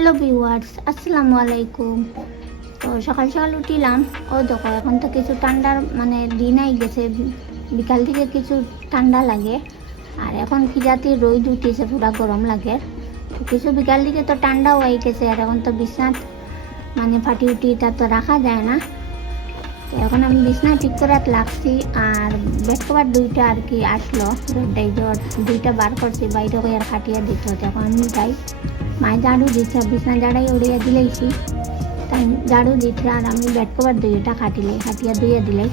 Hello viewers, আসসালামু আলাইকুম। তো সকাল সকাল উঠিলাম। ও দেখো, এখন তো কিছু ঠান্ডার দিন আই গেছে, বিকাল থেকে কিছু ঠান্ডা লাগে। আর এখন কি জাতি রোদ উঠেছে, পুরা গরম লাগে। তো কিছু বিকাল দিকে তো ঠান্ডাও হয়ে গেছে, আর এখন তো বিছনাথ ফাটি উঠি তা তো রাখা যায় না। তো এখন আমি বিছনা ঠিক করে লাগছি, আর বেড কভার দুইটা আর কি আসলো, দুইটা বার করছি, বাইরে হয়ে আর খাটিয়ে দিতে হতো। এখন আমি যাই, মায় ঝাড়ু দিচ্ছে, বিছনা ঝাড়াই উড়িয়ে দিলেইছি, তাই ঝাড়ু দিচ্ছে, আর আমি বেড কভার দুইটা খাটিয়ে ধুয়ে দিলেই।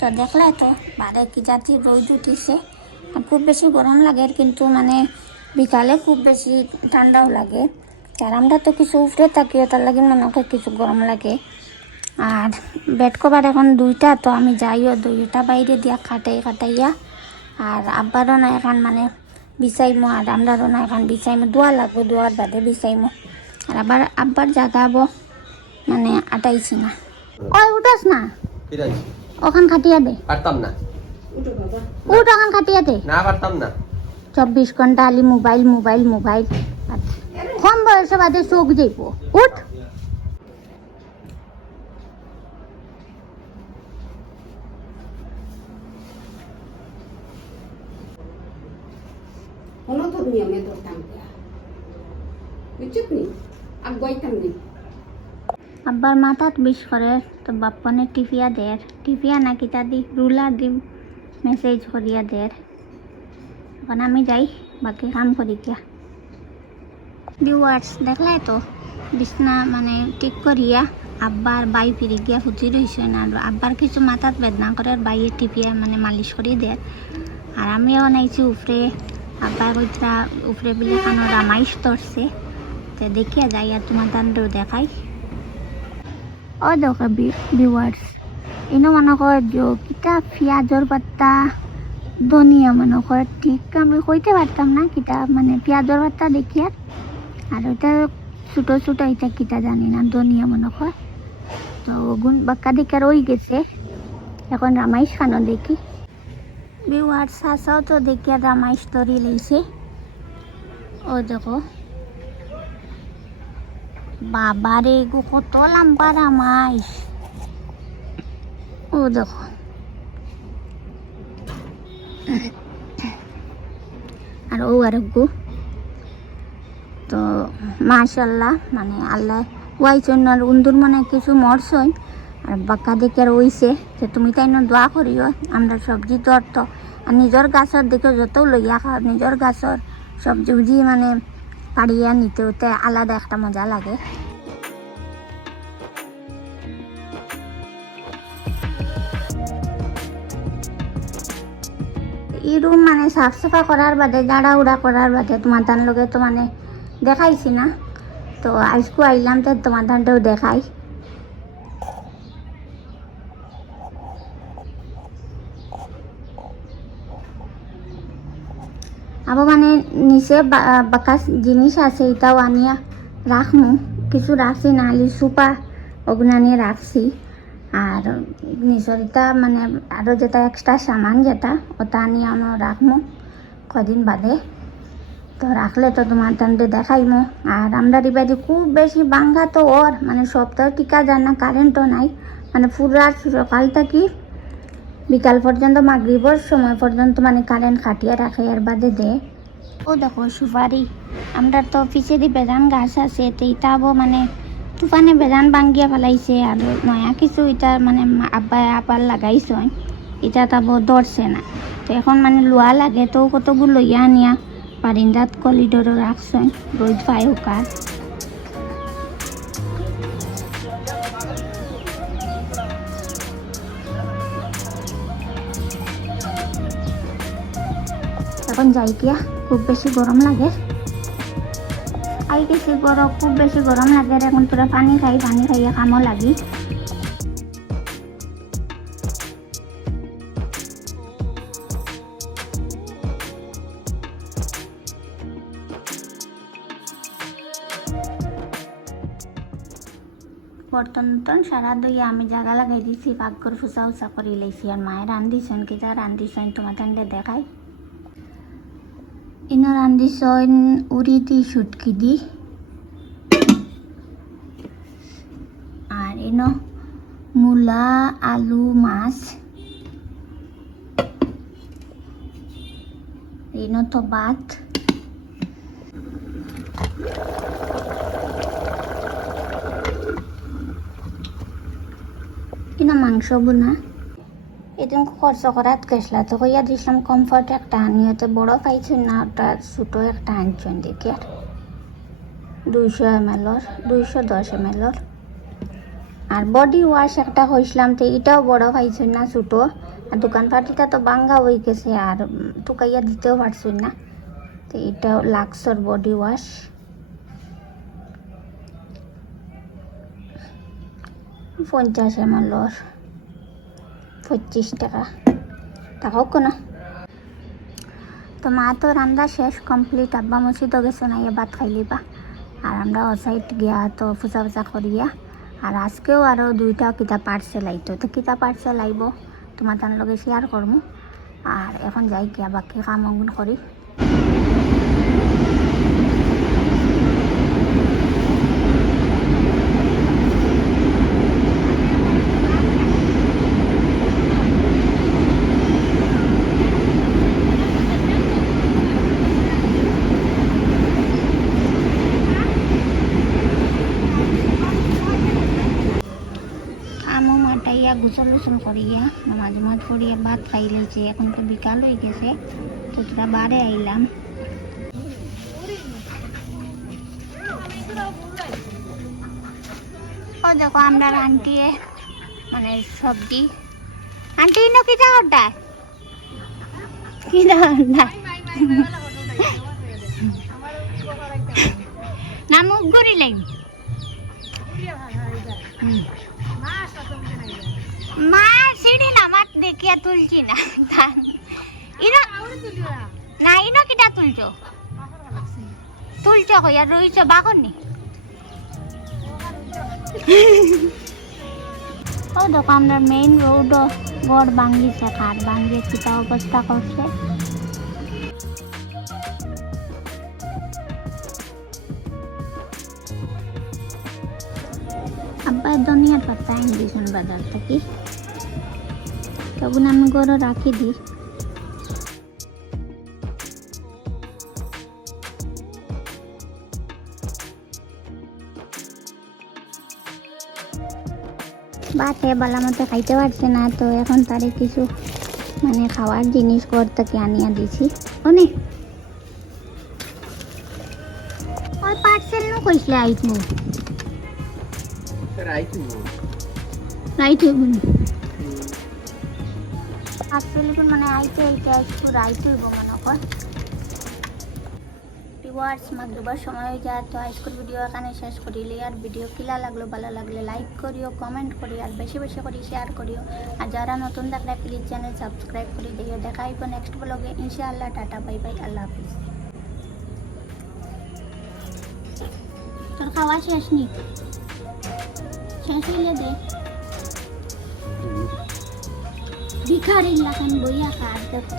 তো দেখলে তো বারে কি জাতি রোদ উঠেছে। খুব বেশি গরম লাগে, কিন্তু বিকালে খুব বেশি ঠান্ডাও লাগে। আর আমরা তো কিছু উফরে থাকি, তার লাগে মনে হয় কিছু গরম লাগে। আর বেড কভার এখন দুইটা, তো আমি যাইও দুইটা বাইরে দিয়া খাটাইয়া। আর আব্বারও না এখন বিছাইমো, আর আমরারও না এখন বিছাইমো, দোয়া লাগবো, দোয়ার বাদে বিছাইমো। আর আবার আব্বার জাগাবো, আটাইছি না। ওই উঠাস না, ওখান খাটিয়া দে। পারতাম না। উঠ, ওখান খাটিয়া দে। না পারতাম না। 24 ঘন্টা আলি মোবাইল। কম বয়সে বাদে চোখ যাইব। উঠ। কোনো তো নিয়মে ধরতাম বুঝছত নি, আর গইতাম নি। আব্বার মাথাত বিষ করে, তো বাপ্পনে টিপিয়া নাকি তা দি রুলার দি মেসেজ করিয়া দের। এখন আমি যাই, বাকি কাম করি গিয়া। ভিউয়ার্স দেখলাই তো, বিছনা ঠিক করিয়া আব্বার বাই ফিরে গিয়া ফুচি রইছে না। আব্বার কিছু মাথাত বেদনা করে, বাইয়ে টিপিয়া মালিশ করি দের। আর আমিও নাইছি উপরে, আব্বার কইরা উপরে বিলে কানো রামাইশ ধরছে। তো দেখিয়া যাই, আর তোমার দান্ডেও দেখাই। ও দেখো ভিউয়ার্স, ইনো মনে কর কিতা পেঁয়াজর পাত্তা ধনিয়া মনে কর, ঠিক আমি কইতে পারতাম না কিতা, পেঁয়াজর পাত্তা দেখিয়া। আর ওইটা ছোট ছোট, এটা কিতা জানি না, ধনিয়া মনে কর। তো গুণ বাক্কা দেখে রই গেছে, এখন রামাইশ খানো দেখি। ভিউয়ার্স হাসাও তো দেখিয়া রামাইশ ধরি লইছে। ও দেখো বাবারে, গো কত লম্বা রামাইশ। ও দেখো, আর ও আর গো, তো মাশাল্লাহ, আল্লাহ ওয়াইছন। আর উন্দুর কিছু মরছই, আর বাক্কা দেখে ওইছে যে তুমি তাই দোয়া করিও। আমরা সবজি তো অর্থ, আর নিজের গাছর দেখে যত লইয়া খাও, নিজের গাছর সবজি উজি পাড়িয়া নিতে হতে আলাদা একটা মজা লাগে। এই রুম সাফ সাফা করার বাদে, জাড়া উড়া করার বাদে তোমার তার লগে তো দেখাইছি না। তো আজকে আইলাম, তো তোমার তানটাও দেখাই। আবার নিচে বাঁকা জিনিস আছে, এটাও আনিয়া রাখমু। কিছু রাখছি, নাহলে সুপা ওগুলো আনিয়ে রাখছি। আর নিচের এটা আরও যেটা এক্সট্রা সামান যেটা, ওটা আনিয়ে আমরা রাখমু কদিন বাদে। তো রাখলে তো তোমার তান্ডে দেখাইমু। আর আমরা বাড়ি খুব বেশি বাঙ্গা তো ওর সপ্তাহ টিকা যায় না, কারেন্টও নাই। পুরা সকাল থেকে বিকাল পর্যন্ত, মাগরিবর সময় পর্যন্ত কারেন্ট খাটিয়ে রাখে, এর বাদে দে। ও দেখো সুপারি, আমরা তো পিছে দি বেজান গাছ আছে, তো ইটাবো তুফানে বেজান বাঙ্গিয়া ফেলাইছে। আর নয়া কিছু এটা আব্বাই আপার লাগাইছে, এটা তাবো ধরছে না। তো এখন লোয়া লাগে, তো কতগুলো লইয়া আনিয়া বারিন্দাত কলিডোরও রাখছে, রোদ পায় কাজ। এখন যাই গিয়া, খুব বেশি গরম লাগে। খুব বেশি গরম লাগে। এখন পুরা পানি খাইয়া কামও লাগি। বর্তন টন সারা দইয়া আমি জায়গা লাগাই দিছি, পাকঘর ফুসা উচা করে লাইছি। আর মায়ের রান্ধিছেন কিতা রান্ধিছেন তোমাদের দেখাই। ইনো রান্ধিছেন উড়ি দি শুটকি দি, আর ইনো মূলা আলু মাছ, ইনো তো ভাত। ইনো মাংস বোনা। এদিন খরচ করাত গেছিলা তো কইয়া দিছিলাম কমফর্ট একটা আনিয়েতে বড় পাইছি না, ওটা ছোটো একটা আনছেন দেখি। আর 200 ml 210 ml। আর বডি ওয়াশ একটা কইছিলাম তো এটাও বড় পাইছি না, ছোটো। আর দোকান পাটিটা তো বাঙ্গা হয়ে গেছে, আর টুকাইয়া দিতেও পারছি না। তো এটাও লাক্সর বডি ওয়াশ, 50 ml 25 টাকা। টাকাও কোনো। তো মা তো রান্না শেষ কমপ্লিট, আব্বা মসজিদও গেছে না, ইয়ে ভাত খাইলিবা। আর আমরা অসাইড গিয়া তো ফুচা ফুচা করিয়া। আর আজকেও আরও 2টা কিতা পার্সেল আইতো, তো কিতা পার্সেল আইব তোমার তার লগে শেয়ার করবো। আর এখন যাই গিয়া বাকি কাম অগুন করি। আমও মাটাইয়া গুছল গুছল করিয়া নামাজ মাজ পড়িয়া ভাত খাই লইছি। এখন তো বিকাল হয়ে গেছে, তো তোরা বারে আইলাম। ও দেখো আমরা আন্টি মানে সবজি আন্টি নো কিটা হড্ডা কিটা হড্ডা না মুখ ঘুরি লাগি মা সিঁড়ি নামাত দেখিয়া তুলছি না। ইনো না ইনো কিটা তুলছো তুলছো কইয়া রইছো বাগনি। ও দেখো আমরা মেইন রোড গড় ভাঙ্গিছে, খাট ভাঙ্গিয়ে কিতা অবস্থা করছে। আব্বা ধনিয়ার পাতা এনে দিয়েছেন বাজার থেকে, তখন আমি গড়ে রাখি দিই। ভাতে বালা মতো খাইতে পারছে না, তো এখন তারে কিছু মানে খাওয়ার জিনিস ঘর থেকে আনিয়া দিছি। অনেক ওই পার্সেল নু কইসলে আইতমু রাইট হইব পার্সেল মানে আইতে আইতে একটু রাইট হইব মনে কর। ভিউয়ার্স মাগরিবার সময় হয়ে যায়, তো আজকের ভিডিও এখানে শেষ করিলে। আর ভিডিও কিলা লাগলো ভালো লাগলে লাইক করিও, কমেন্ট করি, আর বেশি বেশি করে শেয়ার করিও। আর যারা নতুন থাকলে প্লিজ চ্যানেল সাবস্ক্রাইব করে দিও। দেখা হইব নেক্সট ব্লগে ইনশাআল্লাহ। টাটা বাই বাই, আল্লাহ হাফিজ। তোর খাওয়া শেষ নি? শেষ হইলে দে ভিখারি লাগান বইয়া খার দেখো।